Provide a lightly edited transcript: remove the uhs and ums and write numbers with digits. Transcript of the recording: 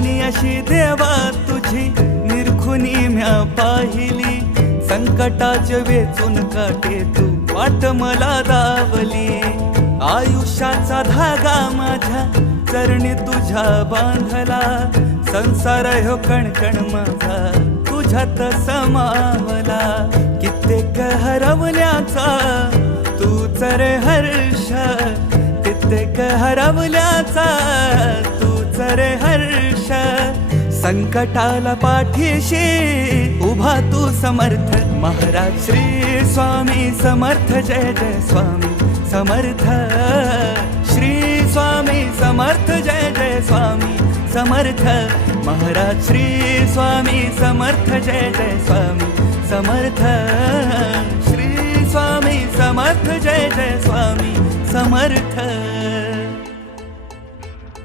करणी अशी देवा तुझी निरखुनी म्या पाहिली, संकटाचे वेचून काटे तू वाट मला दावली. आयुष्याचा धागा माझ्या चरणी तुझ्या बांधला, संसार ह्यो कणकण माझा तुझ्यात समावला. कित्येक हरवल्याचा तूच रे हर्ष, कित्येक हरवल्याचा तूच रे हर्ष. संकटाला पाठीशी उभा तू समर्थ, महाराज श्री स्वामी समर्थ. जय जय स्वामी समर्थ, श्री स्वामी समर्थ. जय जय स्वामी समर्थ, महाराज श्री स्वामी समर्थ. जय जय स्वामी समर्थ, श्री स्वामी समर्थ. जय जय स्वामी समर्थ.